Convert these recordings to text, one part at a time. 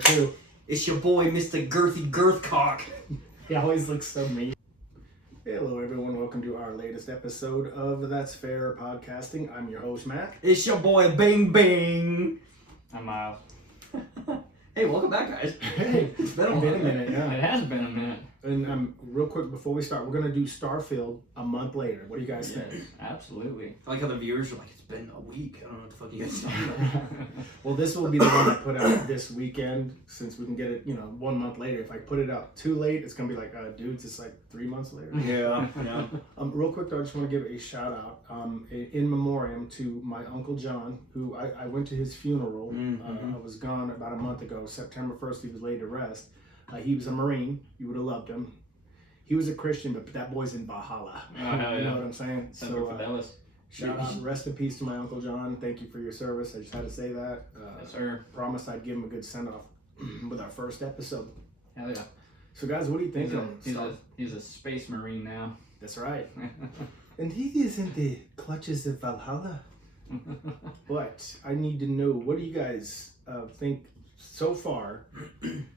Too. It's your boy, Mr. Girthy Girthcock. He always looks so mean. Hello, everyone. Welcome to our latest episode of That's Fair Podcasting. I'm your host, Mac. It's your boy, Bing Bing. I'm Myles. Hey, welcome back, guys. Hey, It's been a minute, yeah. It has been a minute. And real quick before we start, we're gonna do Starfield a month later. What do you guys think? Absolutely. I like how the viewers are like, it's been a week. I don't know what the fuck you guys talking about. Well, this will be the one I put out this weekend, since we can get it, 1 month later. If I put it out too late, it's gonna be like, dudes, it's like 3 months later. Yeah. Real quick though, I just want to give a shout out in memoriam to my Uncle John, who I went to his funeral. I was gone about a month ago. September 1st, he was laid to rest. He was a Marine. You would have loved him. He was a Christian, but that boy's in Valhalla. Oh, hell You know yeah. what I'm saying? Semper Fidelis. Shout out, rest in peace to my Uncle John. Thank you for your service. I just had to say that. Yes, sir. Promised I'd give him a good send-off with our first episode. Hell yeah. So guys, what do you think? He's a space marine now. That's right. And he is in the clutches of Valhalla. But I need to know, what do you guys think so far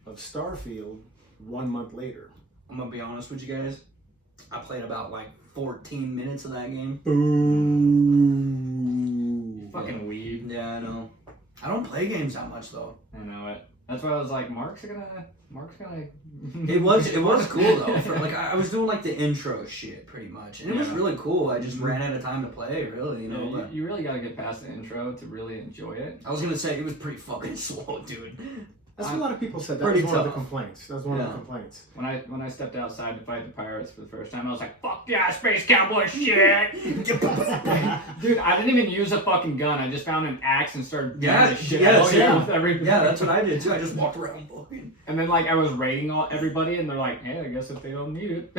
of Starfield 1 month later? I'm gonna be honest with you guys. I played about like 14 minutes of that game. Boo! Fucking weed. Yeah, I know. I don't play games that much though. I know it. That's why I was like, Mark's gonna. It was cool though. For, like I was doing like the intro shit pretty much, and it was really cool. I just ran out of time to play, really. You know. Yeah, you really gotta get past the intro to really enjoy it. I was gonna say it was pretty fucking slow, dude. That's what a lot of people said. That Pretty was one of the tough. complaints. That was one of the complaints. When I stepped outside to fight the pirates for the first time, I was like, "Fuck yeah, space cowboy shit!" Dude, I didn't even use a fucking gun. I just found an axe and started doing this shit. With everything. Yeah, that's what I did too. I just walked around fucking. And then like I was raiding everybody, and they're like, "Hey, I guess if they don't need it."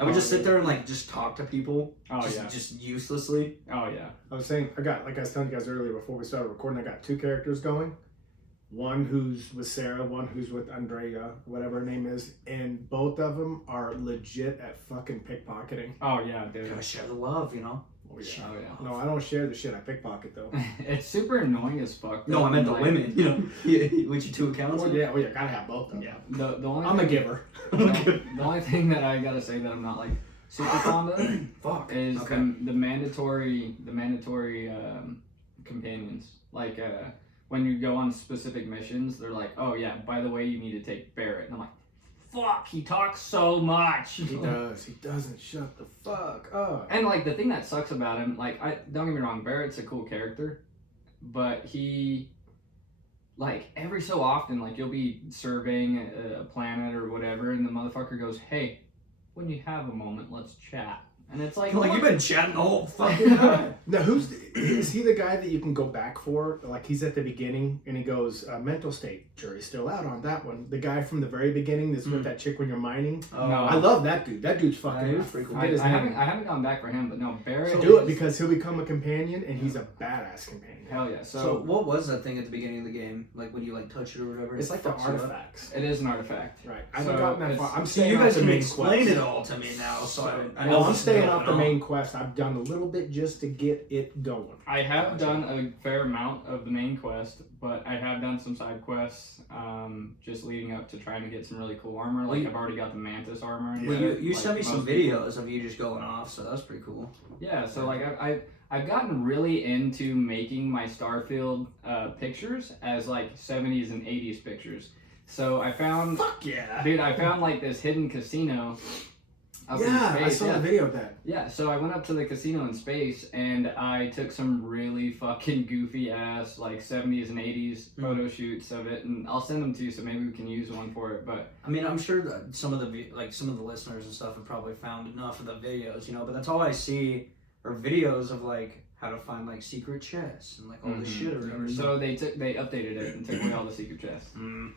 I would just sit there and like just talk to people. Oh just, yeah. Just uselessly. Oh yeah. I was saying, like I was telling you guys earlier before we started recording, I got two characters going. One who's with Sarah, one who's with Andrea, whatever her name is, and both of them are legit at fucking pickpocketing. Oh yeah, dude. Gotta share the love, you know. Oh yeah. Oh, yeah. No, I don't share the shit. I pickpocket though. It's super annoying as fuck. No, I meant the women. You know, with your 2 accounts. Oh yeah, gotta have both though. Yeah. The only I'm a giver. the only thing that I gotta say that I'm not like super fond of Fuck. is the mandatory companions. Like when you go on specific missions, they're like, "Oh yeah, by the way, you need to take Barrett," and I'm like, "Fuck, he talks so much." He does. He doesn't shut the fuck up. And like the thing that sucks about him, like don't get me wrong, Barrett's a cool character, but he, like every so often, like you'll be surveying a planet or whatever, and the motherfucker goes, "Hey, when you have a moment, let's chat." And it's like, Like you've been chatting the whole fucking time. Now, is he the guy that you can go back for? Like he's at the beginning and he goes, mental state, jury's still out on that one. The guy from the very beginning that's with that chick when you're mining. Oh, No. I love that dude. That dude's fucking. he was pretty cool. I haven't gone back for him, but no, Barrett. So do it because he'll become a companion and he's a badass companion. Hell yeah. So what was that thing at the beginning of the game? Like when you like touch it or whatever? It's like the fucks you up? artifacts. It is an artifact. Right. I So haven't gotten that far. I'm So staying you off guys the can main explain quest. it all to me now. So I know Well, I'm what's staying going off the on. main quest. I've done a little bit just to get it going. I have done a fair amount of the main quest, but I have done some side quests, just leading up to trying to get some really cool armor. Like I've already got the Mantis armor. And Well, shit, you like sent me some most people. videos of you just going off, so that's pretty cool. Yeah, so like I've gotten really into making my Starfield pictures as like 70s and 80s pictures. So I found, Fuck yeah. dude, I found like this hidden casino up in space. I saw the video of that. Yeah, so I went up to the casino in space and I took some really fucking goofy ass like 70s and 80s photo shoots of it, and I'll send them to you so maybe we can use one for it. But I mean, I'm sure that some of the listeners and stuff have probably found enough of the videos, you know. But that's all I see are videos of like how to find like secret chests and like all this shit or whatever. so they updated it and took away all the secret chests.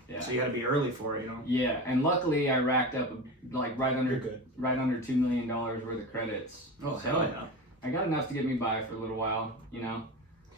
Yeah. So you got to be early for it, you know. Yeah, and luckily I racked up like right under good. $2 million worth of credits. Oh So hell yeah! I got enough to get me by for a little while, you know.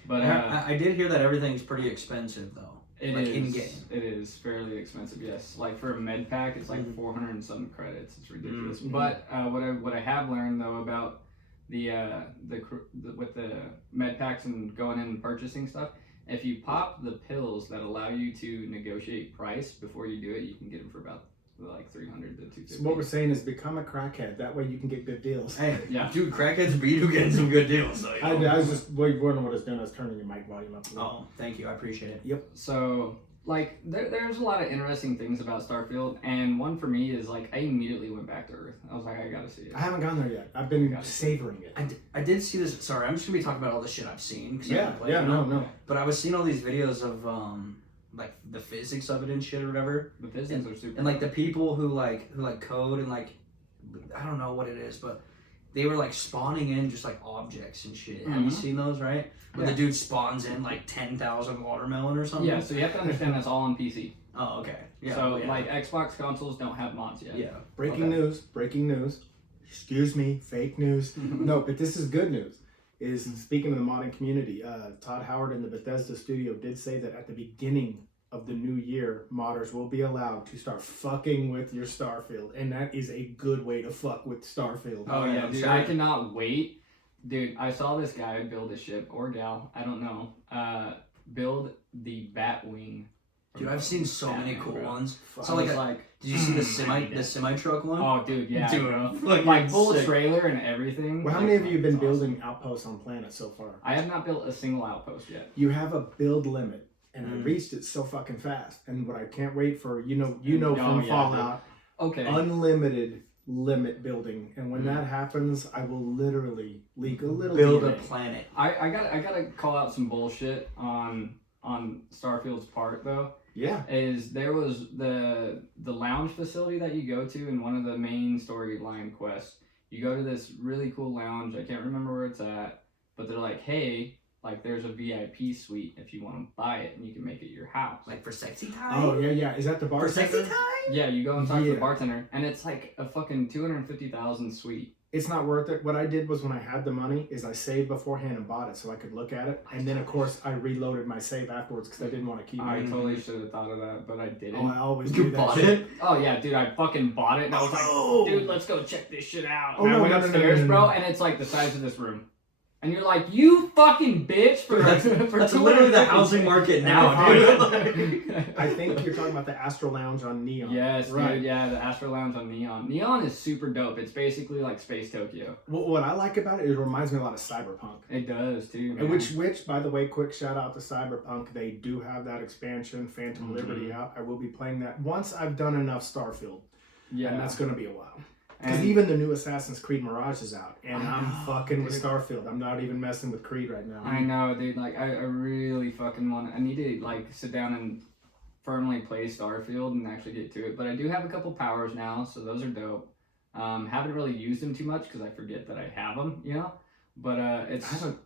But I did hear that everything's pretty expensive though. it like is in game. It is fairly expensive, yes. Like for a med pack, it's like 400 and some credits. It's ridiculous. But what I have learned though about with the med packs and going in and purchasing stuff If you pop the pills that allow you to negotiate price before you do it, you can get them for about like 300 to 250. So what we're saying is become a crackhead. That way you can get good deals. Hey, Yeah. dude, crackheads be getting some good deals though. You know? I was just wondering what it's doing. I was turning your mic volume up. Oh, thank you. I appreciate it. So, like, there's a lot of interesting things about Starfield, and one for me is, like, I immediately went back to Earth. I was like, I gotta see it. I haven't gone there yet. I've been savoring it. I did see this. Sorry, I'm just gonna be talking about all the shit I've seen. 'Cause I Yeah, haven't played, yeah, you know? no. But I was seeing all these videos of like the physics of it and shit or whatever, The physics are super. and like the people who code and like I don't know what it is, but they were like spawning in just like objects and shit. Have you seen those? Right, where the dude spawns in like 10,000 watermelon or something. Yeah, so you have to understand that's all on PC. Oh, okay. Yeah. So, yeah. like, Xbox consoles don't have mods yet. Yeah. Breaking news. Excuse me, fake news. No, but this is good news. Is speaking of the modding community, Todd Howard in the Bethesda studio did say that at the beginning of the new year, modders will be allowed to start fucking with your Starfield, and that is a good way to fuck with Starfield. Oh, yeah, dude, sure. I cannot wait. Dude, I saw this guy build a ship, or gal, I don't know, build the Batwing. Dude, I've seen so many cool ones. Fuck. So I like, was like, did you see the semi truck one? oh, dude, yeah, Dude, bro. fucking Like, full sick. trailer and everything. Well, how Like, many of you have been it's awesome. building outposts on planets so far? I have not built a single outpost yet. You have a build limit, and I reached it so fucking fast. And what I can't wait for, you know Oh, from yeah, Fallout, Okay. unlimited limit building, and when that happens, I will literally leak a little Build a DNA. planet. I gotta call out some bullshit on Starfield's part though. Yeah. Is there was the lounge facility that you go to in one of the main storyline quests. You go to this really cool lounge. I can't remember where it's at, but they're like, hey, like there's a VIP suite if you want to buy it and you can make it your house. Like for sexy time? Oh yeah. Is that the bar? For sexy time? Yeah, you go and talk to Yeah. the bartender, and it's like a fucking 250,000 suite. It's not worth it. What I did was when I had the money, is I saved beforehand and bought it so I could look at it, and then of course I reloaded my save afterwards because I didn't want to keep I it. totally should have thought of that, but I didn't. Oh, I always You do that. bought shit. it? Oh yeah, dude, I fucking bought it and I was Oh. like, dude, let's go check this shit out. Oh, And I no, went no, no, upstairs, no, no, bro, no. and it's like the size of this room. And you're like, you fucking bitch for That's for literally the 250. housing market now, Oh, dude. I think you're talking about the Astro Lounge on Neon. Yes, Right. dude, yeah, the Astro Lounge on Neon. Neon is super dope. It's basically like Space Tokyo. What I like about it, it reminds me a lot of Cyberpunk. It does too. And man. which, by the way, quick shout out to Cyberpunk. They do have that expansion, Phantom Liberty, out. I will be playing that once I've done enough Starfield, yeah, and that's going to be a while. Because And- even the new Assassin's Creed Mirage is out, and I I'm know, fucking with dude. Starfield. I'm not even messing with Creed right now. I know, dude. Like, I really fucking want. I need to like sit down and firmly play Starfield and actually get to it. But I do have a couple powers now, so those are dope. Haven't really used them too much because I forget that I have them, you know. But it's. I haven't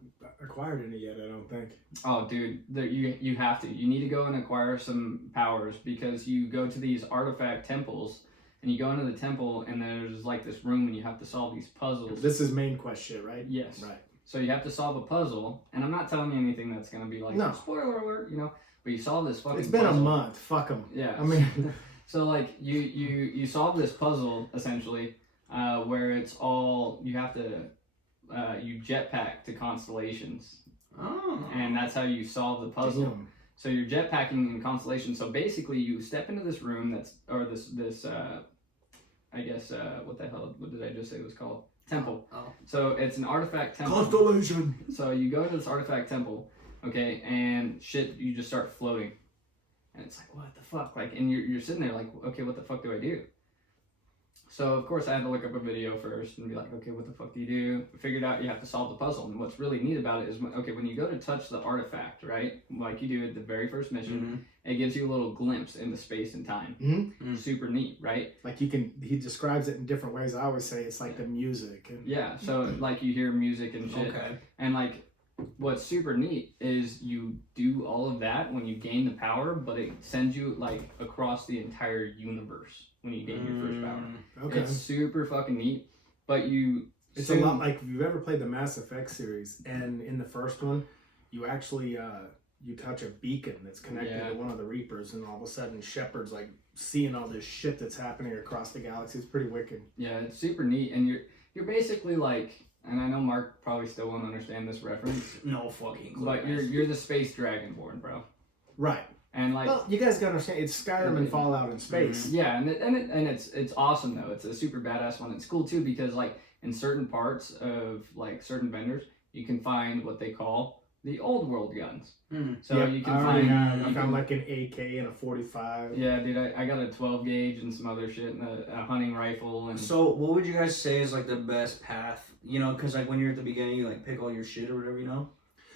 acquired any yet, I don't think. Oh, dude, you have to. You need to go and acquire some powers because you go to these artifact temples. And you go into the temple, and there's like this room, and you have to solve these puzzles. This is main quest shit, right? Yes. Right. So you have to solve a puzzle, and I'm not telling you anything that's gonna be like No. spoiler alert, you know. But you solve this fucking. It's been puzzle. a month. Fuck them. Yeah. I mean, So like you solve this puzzle essentially, where it's all you have to you jetpack to constellations, Oh. and that's how you solve the puzzle. damn. So you're jetpacking in constellation. So basically, you step into this room this I guess what the hell? What did I just say it was called? Temple. Oh. So it's an artifact temple. Constellation. So you go to this artifact temple, okay, and shit, you just start floating, and it's like what the fuck, like, and you're sitting there like, okay, what the fuck do I do? So of course I had to look up a video first and be like, okay, what the fuck do you do? I figured out you have to solve the puzzle, and what's really neat about it is, okay, when you go to touch the artifact, right, like you do at the very first mission, it gives you a little glimpse into space and time. Mm-hmm. Super neat, right? Like he describes it in different ways. I always say it's like the music. And Yeah, so like you hear music and shit, Okay. and like what's super neat is you do all of that when you gain the power, but it sends you like across the entire universe when you gain your first power. Okay. It's super fucking neat, but you It's a lot like if you've ever played the Mass Effect series, and in the first one, you actually you touch a beacon that's connected to one of the Reapers, and all of a sudden Shepard's like seeing all this shit that's happening across the galaxy. It's pretty wicked. Yeah, it's super neat, and you're basically like and I know Mark probably still won't understand this reference, No fucking clue. but you're the space dragonborn, bro. Right. And like, Well, you guys gotta understand, it's Skyrim and Fallout in space. yeah, and it's awesome though. It's a super badass one. It's cool too because like in certain parts of like certain vendors, you can find what they call the old world guns. So you can I found like an AK and a 45. Yeah, dude, I got a 12 gauge and some other shit and a hunting rifle and. So what would you guys say is like the best path? You know, because like when you're at the beginning, you like pick all your shit or whatever. You know.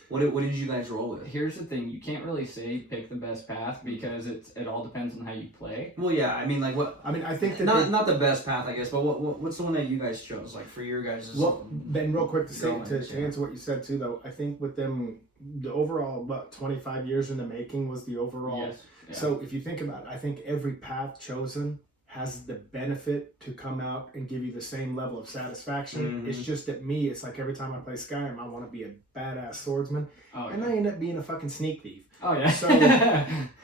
What did you guys roll with? Here's the thing: you can't really say pick the best path because it all depends on how you play. Well, yeah, I mean, like what? I mean, I think that not the best path, I guess, but what's the one that you guys chose, like for your guys'? Well, Ben, real quick to say Going, to answer what you said too, though, I think with them, the overall 25 years in the making was the overall. Yes. Yeah. So if you think about it, I think every path chosen has the benefit to come out and give you the same level of satisfaction. It's just that me, it's like every time I play Skyrim, I want to be a badass swordsman, and I end up being a fucking sneak thief. Oh yeah. So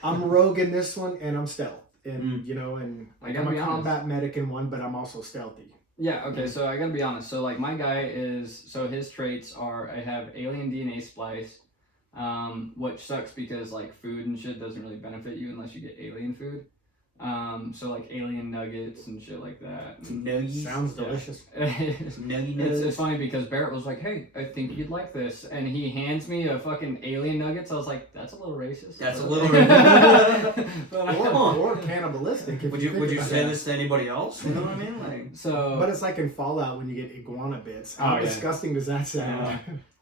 I'm rogue in this one, and I'm stealth, and you know, and I'm a combat medic in one, but I'm also stealthy. Yeah. Okay. So I gotta be honest. So like my guy his traits are I have alien DNA splice, which sucks because like food and shit doesn't really benefit you unless you get alien food. So like alien nuggets and shit like that. Nuggies. Sounds delicious. It's funny because Barrett was like, "Hey, I think you'd like this," and he hands me a fucking alien nuggets. I was like, "That's a little racist." That's a little or cannibalistic. Would you say this to anybody else? You know what I mean? Like so. But it's like in Fallout when you get iguana bits. How disgusting does that sound?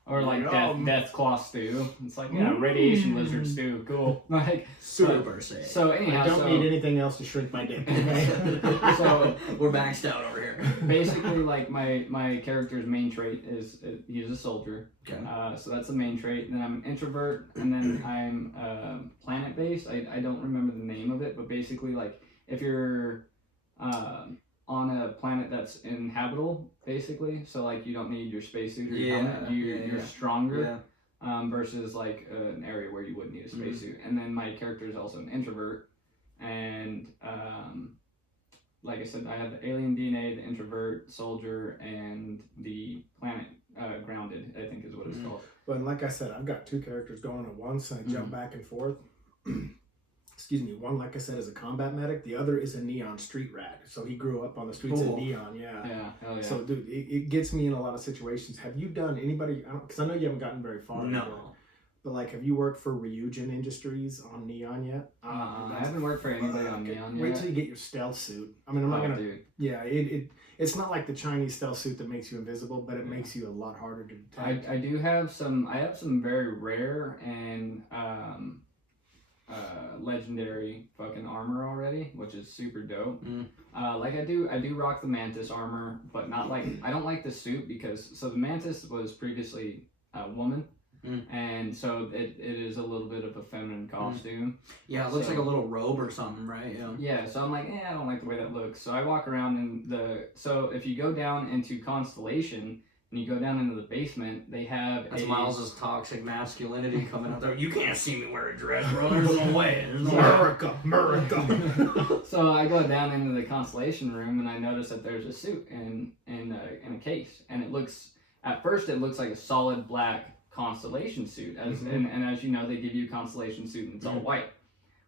Or like death claw stew. It's like radiation lizard stew. Cool. Like super safe. So anyhow, I don't need anything else to shrink my dick. So we're maxed out over here. Basically, like my character's main trait is he's a soldier. Okay. So that's the main trait. Then I'm an introvert, and then I'm planet based. I don't remember the name of it, but basically like if you're on a planet that's inhabitable, basically. So like you don't need your spacesuit or your helmet. You're stronger versus like an area where you would need a spacesuit. And then my character is also an introvert, and like I said, I have the alien DNA, the introvert, soldier, and the planet grounded. I think is what it's called. But like I said, I've got two characters going at once, and I jump back and forth. Excuse me. One, like I said, is a combat medic. The other is a neon street rat. So he grew up on the streets of Neon. Yeah. Hell yeah. So, dude, it gets me in a lot of situations. Have you done anybody? Because I know you haven't gotten very far. No. But like, have you worked for Ryujin Industries on Neon yet? I haven't worked for anybody on Neon yet. Wait till you get your stealth suit. I mean, I'm not gonna. Dude. Yeah, it's not like the Chinese stealth suit that makes you invisible, but it makes you a lot harder to detect. I do have some. I have some very rare and legendary fucking armor already, which is super dope. Like I do rock the Mantis armor, but not like I don't like the suit because the Mantis was previously a woman, and so it is a little bit of a feminine costume. Yeah, it looks like a little robe or something, right? Yeah. So I'm like, I don't like the way that looks. So I walk around in so if you go down into Constellation. And you go down into the basement, they have That's Myles' toxic masculinity coming out there. You can't see me wear a dress, bro. There's no way. America. So I go down into the Constellation room and I notice that there's a suit in a case. And at first it looks like a solid black Constellation suit. And as you know, they give you a Constellation suit and it's all white.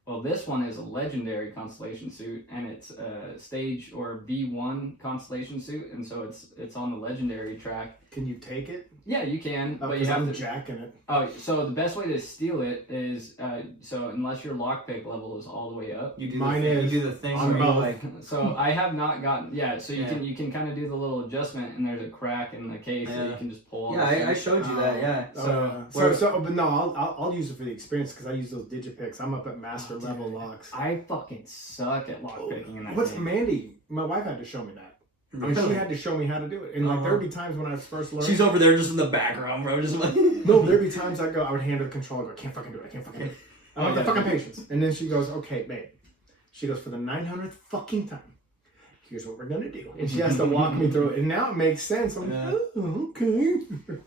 Well, this one is a legendary Constellation suit, and it's a stage or V1 Constellation suit, and so it's on the legendary track. Can you take it? Yeah, you can, but you have to jacking it. Oh, so the best way to steal it is so unless your lockpick level is all the way up, you do the thing where you like. So I have not gotten So you can kind of do the little adjustment, and there's a crack in the case that you can just pull. Yeah, I showed you that. Yeah. But no, I'll use it for the experience because I use those digipicks. I'm up at master level locks. I fucking suck at lockpicking in that. What's game. Mandy? My wife had to show me that. I mean, she had to show me how to do it. And like there'd be times when I first learned. She's over there just in the background, bro. Just like no, there'd be times I would hand her the controller. I go, I can't fucking do it. I don't have the fucking patience. And then she goes, okay, babe. She goes, for the 900th fucking time, here's what we're gonna do. And she has to walk me through it. And now it makes sense. I'm like, oh, okay.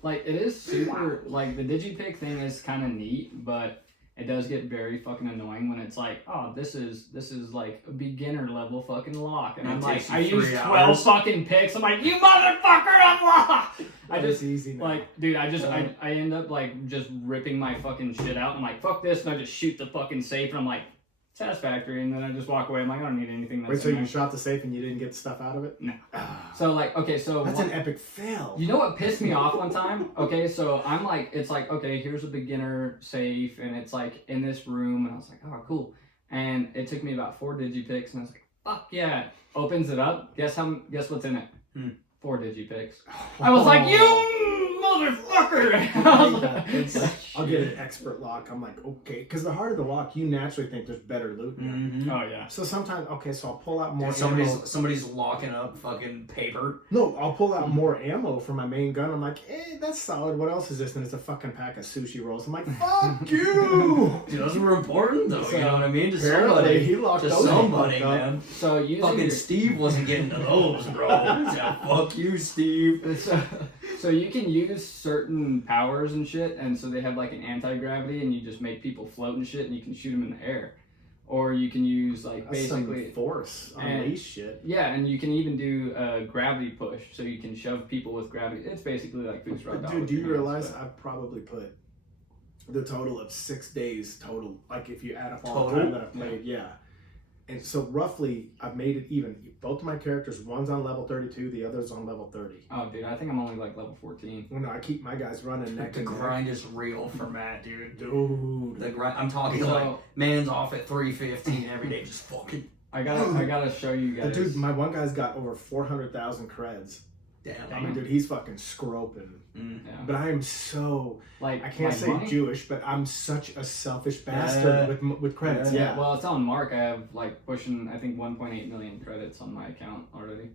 Like it is super. Like the digipick thing is kind of neat, but it does get very fucking annoying when it's like, oh, this is like a beginner level fucking lock, and I'm like, I used 12 fucking picks. I'm like, you motherfucker, unlock! I just easy now. like, dude, I end up like just ripping my fucking shit out. I'm like, fuck this, and I just shoot the fucking safe, and I'm like, satisfactory, and then I just walk away. I'm like, I don't need anything. Wait, so you shot the safe and you didn't get stuff out of it? No. So like, okay, so that's an epic fail. You know what pissed me off one time? Okay, so I'm like, it's like, okay, here's a beginner safe, and it's like in this room, and I was like, oh, cool. And it took me about 4 digipicks, and I was like, fuck yeah. Opens it up. Guess what's in it? 4 digipicks. I was like, you motherfucker! I'll get an expert lock. I'm like, okay, because the harder the lock, you naturally think there's better loot. Oh yeah. So sometimes, okay, so I'll pull out more. Somebody's locking up fucking paper. No, I'll pull out more ammo for my main gun. I'm like, that's solid. What else is this? And it's a fucking pack of sushi rolls. I'm like, fuck you. Dude, those were important though. So, you know what I mean? To apparently, somebody, he locked those somebody, man. So using fucking Steve wasn't getting to those, bro. Yeah, fuck you, Steve. So you can use certain powers and shit, and so they have like an anti-gravity, and you just make people float and shit, and you can shoot them in the air. Or you can use like that's basically some force unleash shit. Yeah, and you can even do a gravity push, so you can shove people with gravity. It's basically like boost rock. Dude, do you realize I've probably put the total of 6 days total, like if you add up all the time that I've played, yeah. And so roughly, I've made it even. Both of my characters, one's on level 32, the other's on level 30. Oh, dude, I think I'm only like level 14. Well, no, I keep my guys running neck The and grind is real for Matt, dude. Dude. The grind. I'm talking like man's off at 3:15 every day, just fucking. I gotta show you guys. Dude, my one guy's got over 400,000 creds. Damn. I mean, dude, he's fucking scroping. Yeah. But I am so, like, I can't say money? Jewish, but I'm such a selfish bastard with credits. Yeah. Well, it's on Mark. I have like pushing, I think 1.8 million credits on my account already.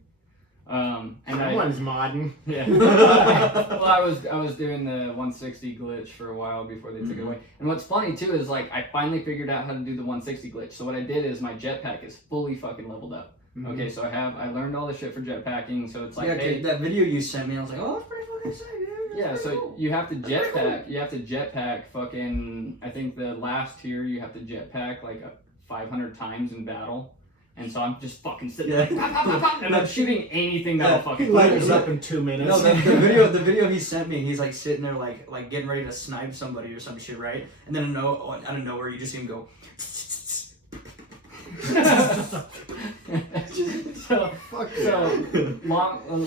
And Someone's modding. Yeah. Well, I was doing the 160 glitch for a while before they took it away. And what's funny too is like I finally figured out how to do the 160 glitch. So what I did is my jetpack is fully fucking leveled up. Okay, so I learned all the shit for jetpacking. So it's like, hey, that video you sent me, I was like, oh, that's pretty fucking sick. Yeah, so you have to jetpack. You have to jetpack fucking. I think the last tier you have to jetpack like 500 times in battle. And so I'm just fucking sitting there, like, pop, pop, pop, pop, and I'm shooting anything that'll fucking. Lightens up in 2 minutes. No, the video he sent me, he's like sitting there like getting ready to snipe somebody or some shit, right? And then out of nowhere, you just see him go.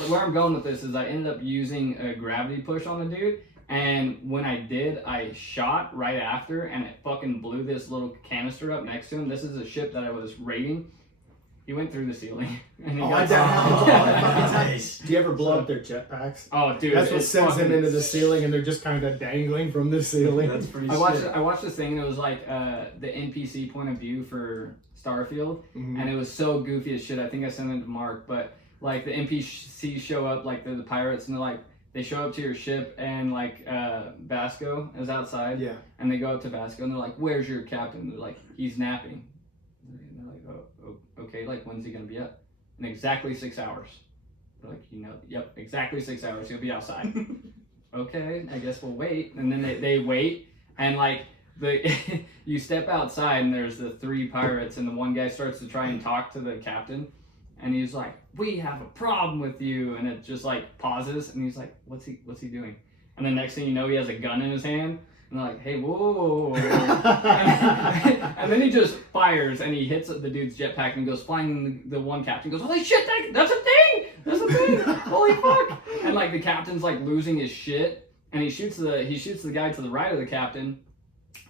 Where I'm going with this is I ended up using a gravity push on the dude, and when I did, I shot right after, and it fucking blew this little canister up next to him. This is a ship that I was raiding. He went through the ceiling. And he got nice. Do you ever blow up their jetpacks? Oh, dude, that's what sends them into the ceiling, and they're just kind of dangling from the ceiling. That's pretty. I watched this thing, and it was like the NPC point of view for Starfield, and it was so goofy as shit. I think I sent it to Mark, but like the NPCs show up, like they're the pirates, and they're like they show up to your ship, and like Vasco is outside, and they go up to Vasco, and they're like, "Where's your captain?" They're like, "He's napping." And they're like, "Oh, okay. Like, when's he gonna be up?" In exactly 6 hours. They're like, yep, exactly 6 hours. He'll be outside. Okay, I guess we'll wait. And then they wait, and like you step outside, and there's the 3 pirates, and the one guy starts to try and talk to the captain, and he's like, "We have a problem with you," and it just like pauses, and he's like, "What's he doing?" And the next thing you know, he has a gun in his hand. And they're like, "Hey, whoa." And then he just fires, and he hits the dude's jetpack, and goes flying. And the one captain goes, "Holy shit, that's a thing! That's a thing! Holy fuck!" And like the captain's like losing his shit, and he shoots the guy to the right of the captain.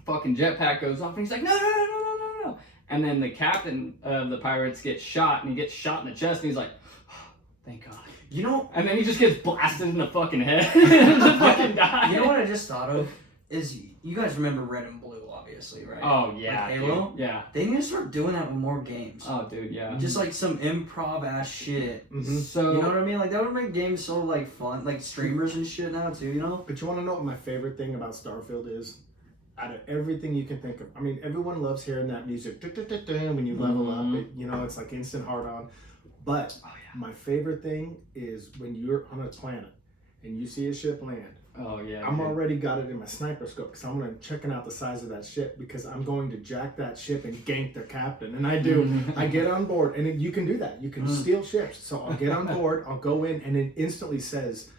Fucking jetpack goes off, and he's like, no. And then the captain of the pirates gets shot, and he gets shot in the chest, and he's like, oh, "Thank God." You know, and then he just gets blasted in the fucking head and just fucking dies. You know what I just thought of? Is you guys remember Red and Blue, obviously, right? Oh, yeah. Like Halo? Dude. Yeah. They need to start doing that with more games. Oh, dude, yeah. Just like some improv ass shit. So, you know what I mean? Like, that would make games so, like, fun. Like, streamers and shit now, too, you know? But you want to know what my favorite thing about Starfield is? Out of everything you can think of. I mean, everyone loves hearing that music. When you level up, it's like instant hard on. But my favorite thing is when you're on a planet and you see a ship land, Oh yeah. I'm dude. already got it in my sniper scope because I'm gonna checking out the size of that ship because I'm going to jack that ship and gank the captain. And I do. I get on board, and you can do that. You can steal ships. So I'll get on board. I'll go in, and it instantly says,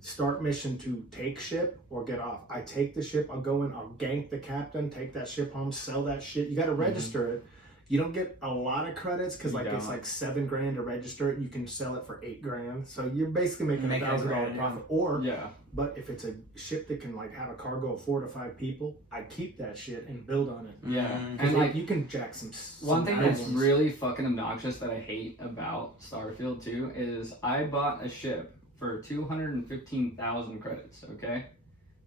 "Start mission to take ship or get off." I take the ship. I'll go in. I'll gank the captain. Take that ship home. Sell that shit. You got to register it. You don't get a lot of credits because like it's like $7,000 to register it. You can sell it for $8,000, so you're basically making $1,000 profit. Or but if it's a ship that can like have a cargo of 4 to 5 people, I keep that shit and build on it. Yeah, and like you can jack some. One thing that's really fucking obnoxious that I hate about Starfield too is I bought a ship for 215,000 credits. Okay,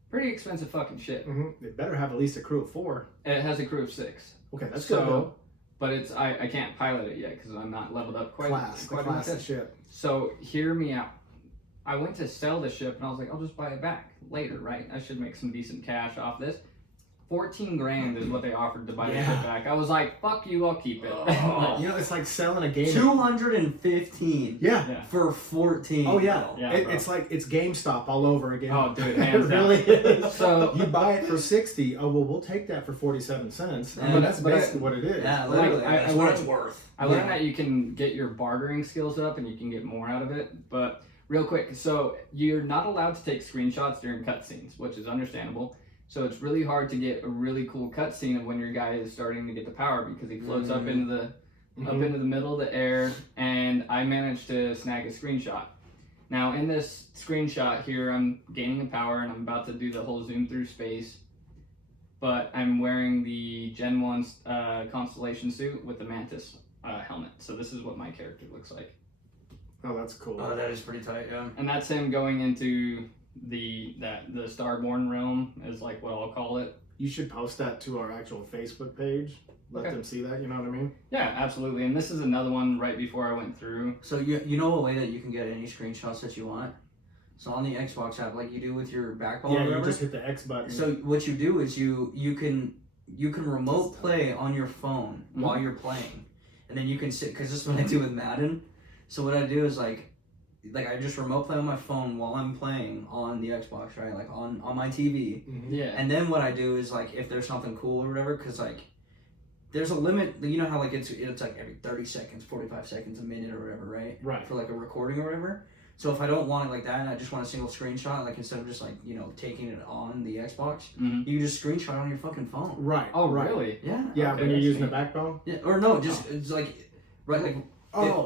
pretty expensive fucking ship. It better have at least a crew of 4. It has a crew of 6. Okay, that's good though. But it's I can't pilot it yet because I'm not leveled up quite class enough. Ship. So hear me out. I went to sell the ship and I was like, I'll just buy it back later, right? I should make some decent cash off this. $14,000 is what they offered to buy the ship back. I was like, fuck you, I'll keep it. You know, it's like selling a game. 215. For 14. Oh yeah. It's like it's GameStop all over again. Oh dude, it really is. So you buy it for 60. Oh well, we'll take that for 47 cents. I mean, that's basically what it is. Yeah, literally. That's what it's worth. I learned that you can get your bartering skills up and you can get more out of it. But real quick, so you're not allowed to take screenshots during cutscenes, which is understandable. So it's really hard to get a really cool cutscene of when your guy is starting to get the power because he floats up into the middle of the air, and I managed to snag a screenshot. Now in this screenshot here, I'm gaining the power and I'm about to do the whole zoom through space, but I'm wearing the Gen 1 Constellation suit with the Mantis helmet. So this is what my character looks like. Oh, that's cool. Oh, that is pretty tight, yeah. And that's him going into the Starborn realm is like what I'll call it. You should post that to our actual Facebook page. Let them see that, you know what I mean? Yeah, absolutely. And this is another one right before I went through. So you know a way that you can get any screenshots that you want? So on the Xbox app, like you do with your backbone or whatever. You just hit the X button. So what you do is you can remote play on your phone while you're playing. And then you can sit, because this is what I do with Madden. So what I do is like I just remote play on my phone while I'm playing on the Xbox, right? Like on my TV. Yeah. And then what I do is like if there's something cool or whatever, because like there's a limit. You know how like it's like every 30 seconds, 45 seconds, a minute or whatever, right? Right. For like a recording or whatever. So if I don't want it like that and I just want a single screenshot, like instead of just like, you know, taking it on the Xbox, you just screenshot on your fucking phone. Right. Oh, really? Yeah. Yeah, when you're using the backbone? Yeah. Or no, just it's like right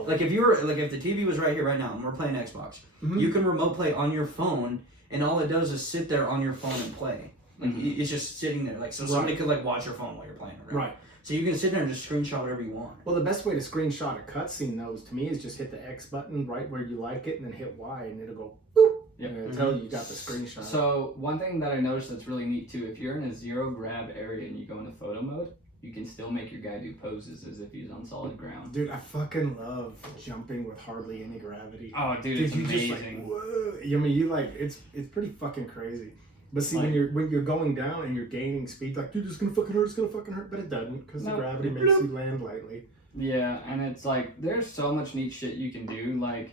like if you were like if the TV was right here right now and we're playing Xbox, you can remote play on your phone and all it does is sit there on your phone and play. Like it's just sitting there. Like so somebody could like watch your phone while you're playing or whatever. Right. So you can sit there and just screenshot whatever you want. Well, the best way to screenshot a cutscene, though, is to me is just hit the X button right where you like it, and then hit Y, and it'll go boop. Yep. And it'll tell you got the screenshot. So one thing that I noticed that's really neat too, if you're in a zero grab area and you go into photo mode, you can still make your guy do poses as if he's on solid ground. Dude, I fucking love jumping with hardly any gravity. Oh, dude, it's amazing. Just like, whoa. I mean, you like it's pretty fucking crazy. But see, like, when you're going down and you're gaining speed, like, dude, it's gonna fucking hurt, but it doesn't because the gravity makes you land lightly. Yeah, and it's like there's so much neat shit you can do, like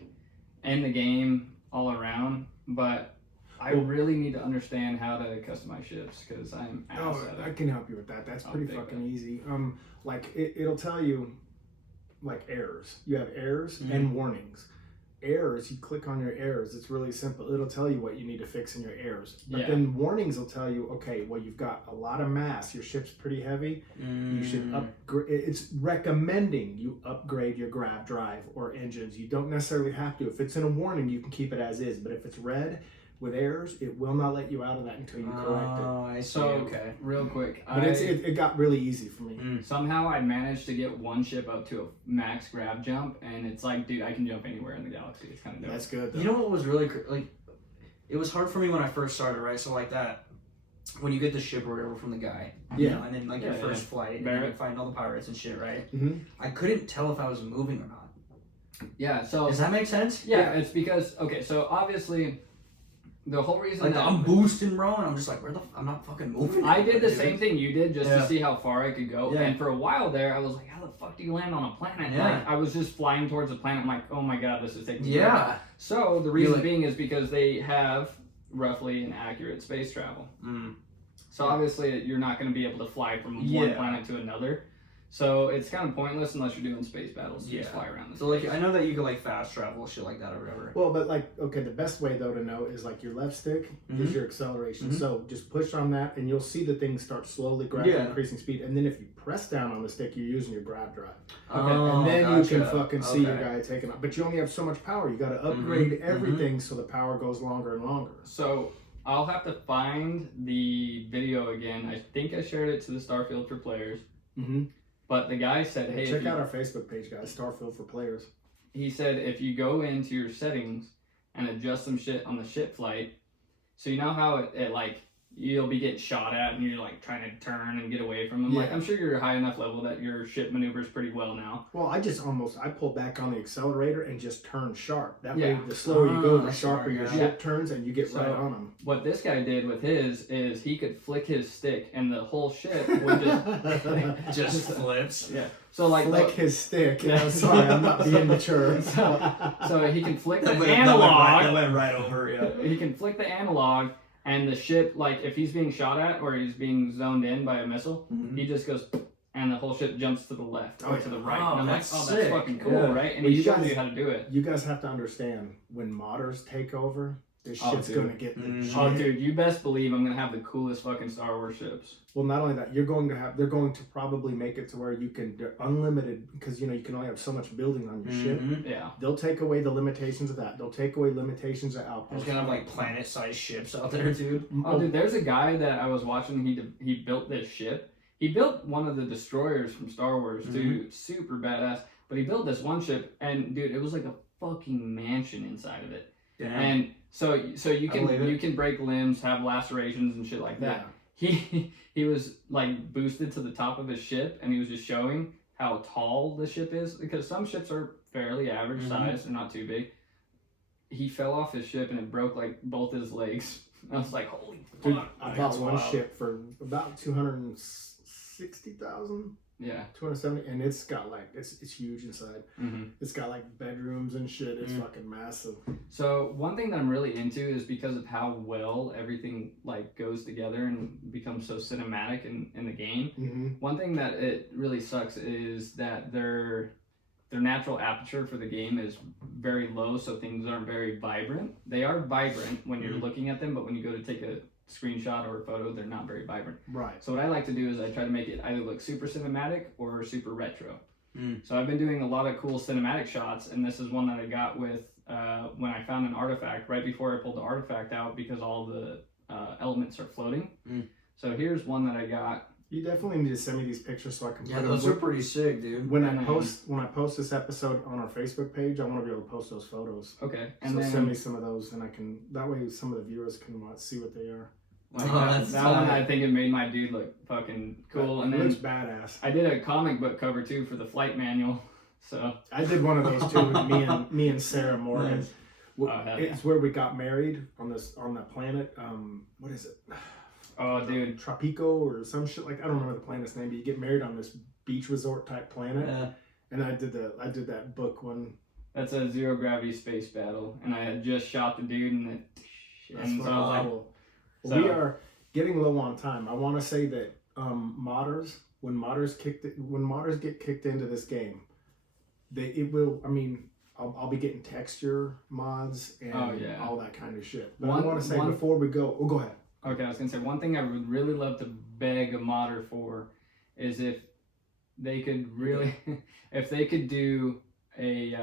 in the game all around. But I really need to understand how to customize ships because I'm ass at it. I can help you with that. That's pretty fucking easy. Like it'll tell you, like errors. You have errors and warnings. Errors, you click on your errors, it's really simple. It'll tell you what you need to fix in your errors. But then warnings will tell you, okay, well, you've got a lot of mass, your ship's pretty heavy, you should upgrade. It's recommending you upgrade your grav drive or engines. You don't necessarily have to. If it's in a warning, you can keep it as is. But if it's red with errors, it will not let you out of that until you correct it. Oh, I see. So, okay. Real quick. But it got really easy for me. Somehow I managed to get one ship up to a max grab jump, and it's like, dude, I can jump anywhere in the galaxy. It's kind of dope. That's good, though. You know what was really, like, it was hard for me when I first started, right? So, like that, when you get the ship or whatever from the guy, you know, and then, like, your first flight, and you're fighting all the pirates and shit, right? I couldn't tell if I was moving or not. Yeah, so... Does that make sense? Yeah, it's because, okay, so obviously... the whole reason Like that I'm boosting, bro, and I'm just like, I'm not fucking moving. I did the dude. same thing you did just to see how far I could go. Yeah. And for a while there, I was like, how the fuck do you land on a planet? Yeah. Like, I was just flying towards a planet. I'm like, oh my god, this is taking Yeah. forever. So the reason being is because they have roughly an accurate space travel. So obviously you're not going to be able to fly from one planet to another. So it's kind of pointless unless you're doing space battles to just fly around the So like I know that you can like fast travel, shit like that or whatever. Well, but like, okay, the best way though to know is like your left stick is your acceleration. So just push on that and you'll see the thing start slowly gradually increasing speed. And then if you press down on the stick, you're using your grab drive. And then you can fucking see your guy taking off. But you only have so much power. You got to upgrade everything so the power goes longer and longer. So I'll have to find the video again. I think I shared it to the Starfield for players. But the guy said, hey, check out our Facebook page, guys, Starfield for Players. He said if you go into your settings and adjust some shit on the ship flight, so you know how it like, you'll be getting shot at and you're like trying to turn and get away from them. Yeah. Like, I'm sure you're high enough level that your ship maneuvers pretty well now. Well, I pull back on the accelerator and just turn sharp. That way, the slower you go, the sharper your ship turns and you get right on them. What this guy did with his is he could flick his stick and the whole ship would just flips. Yeah. So like flick his stick. Yeah, sorry, I'm not being mature. So he can flick the analog. That went right over. Yeah. He can flick the analog. And the ship, like, if he's being shot at or he's being zoned in by a missile, he just goes, and the whole ship jumps to the left or to the right. Oh, and I'm like, that's oh, sick. that's fucking cool, right? And he showed you how to do it. You guys have to understand, when modders take over, this shit's dude. going to get legit. Oh, dude, you best believe I'm going to have the coolest fucking Star Wars ships. Well, not only that, they're going to probably make it to where they're unlimited, because, you can only have so much building on your ship. Yeah. They'll take away the limitations of that. They'll take away limitations of There's outposts. kind of like planet-sized ships out there, dude. Oh, dude, there's a guy that I was watching, he built this ship. He built one of the destroyers from Star Wars, too. Super badass. But he built this one ship, and, dude, it was like a fucking mansion inside of it. Damn. And so you can break limbs, have lacerations and shit like that. Yeah. He was like boosted to the top of his ship, and he was just showing how tall the ship is, because some ships are fairly average size, they're not too big. He fell off his ship and it broke like both his legs. I was like, holy fuck. I bought one ship for about 260,000. Yeah. 270, and it's got like it's huge inside. It's got like bedrooms and shit. It's fucking massive. So one thing that I'm really into is because of how well everything like goes together and becomes so cinematic in the game. One thing that it really sucks is that their natural aperture for the game is very low, so things aren't very vibrant. They are vibrant when you're looking at them, but when you go to take a screenshot or a photo, they're not very vibrant. Right. So what I like to do is I try to make it either look super cinematic or super retro. So I've been doing a lot of cool cinematic shots, and this is one that I got with when I found an artifact right before I pulled the artifact out, because all the elements are floating. So here's one that I got. You definitely need to send me these pictures so I can. Yeah, those are pretty sick, dude. When I post this episode on our Facebook page, I want to be able to post those photos. Okay, and so then send me some of those, and I can. That way, some of the viewers can see what they are. Like that one, I think it made my dude look fucking cool. And it then looks badass. I did a comic book cover too for the flight manual. So I did one of those too with me and Sarah Morgan. It's where we got married on that planet. What is it? Oh, dude, Tropico or some shit like I don't remember the planet's name, but you get married on this beach resort type planet. And I did that book one. That's a zero gravity space battle, and I had just shot the dude, and so I was like, we are getting low on time. I want to say that modders, when modders get kicked into this game, I'll be getting texture mods and all that kind of shit. But I want to say before we go, go ahead. Okay, I was gonna say one thing I would really love to beg a modder for is if they could really, if they could do a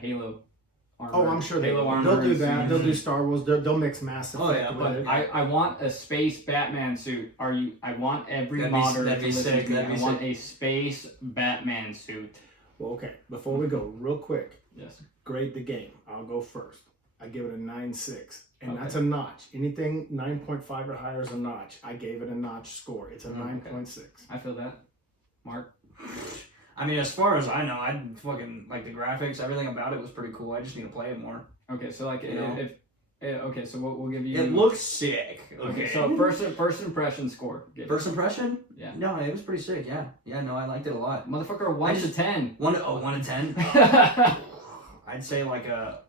Halo armor. Oh, I'm sure Halo armor. They'll do that. They'll do Star Wars. They'll mix Mass Effect. Oh yeah, but I want a space Batman suit. I want every modder to listen to me. I want a space Batman suit. Well, okay. Before we go, real quick. Yes. Grade the game. I'll go first. I give it a 9.6. And that's a notch. Anything 9.5 or higher is a notch. I gave it a notch score. It's a 9.6. I feel that. Mark? I mean, as far as I know, I fucking like the graphics, everything about it was pretty cool. I just need to play it more. Okay, so like Okay, so we'll give you. It looks sick. Okay, so first impression score. First impression? Yeah. No, it was pretty sick. Yeah. Yeah. No, I liked it a lot. Motherfucker, 1 to 10. 1 to 10. I'd say like a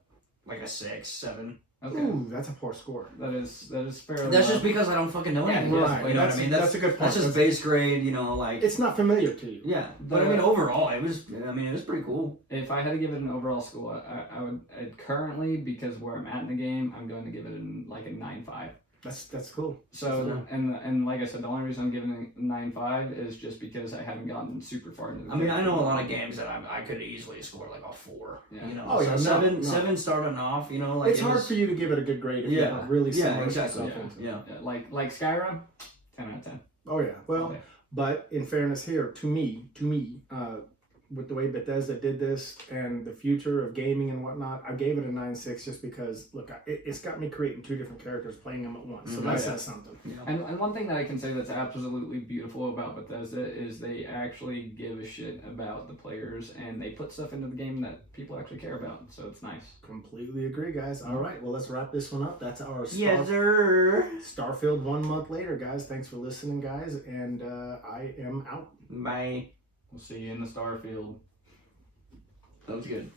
6, 7. Okay. Ooh, that's a poor score. That is fairly. That's low. just because I don't fucking know Yeah, anything. right. You know what I mean? That's a good point. That's just base grade. You know, like It's not familiar to you. yeah. But I mean, overall, it was. I mean, it was pretty cool. If I had to give it an overall score, I would currently, because where I'm at in the game, I'm going to give it like a 9.5. That's cool. So and like I said, the only reason I'm giving it a 9.5 is just because I haven't gotten super far into the I mean, I know a lot of games that I could easily score like a 4. Yeah. You know, Oh, yeah, so no. 7 starting off. You know, like It's hard for you to give it a good grade if you haven't really submerged yourself into it. Yeah. like Skyrim, 10 out of 10. Oh yeah. Well, Okay. but in fairness here, to me, with the way Bethesda did this and the future of gaming and whatnot, I gave it a 9.6 just because look, it's got me creating 2 different characters, playing them at once. So that says something. Yeah. And one thing that I can say that's absolutely beautiful about Bethesda is they actually give a shit about the players and they put stuff into the game that people actually care about. So it's nice. Completely agree, guys. All right, well, let's wrap this one up. That's our Yes, sir. Starfield 1 month later, guys. Thanks for listening, guys, and I am out. Bye. We'll see you in the Starfield. That was good.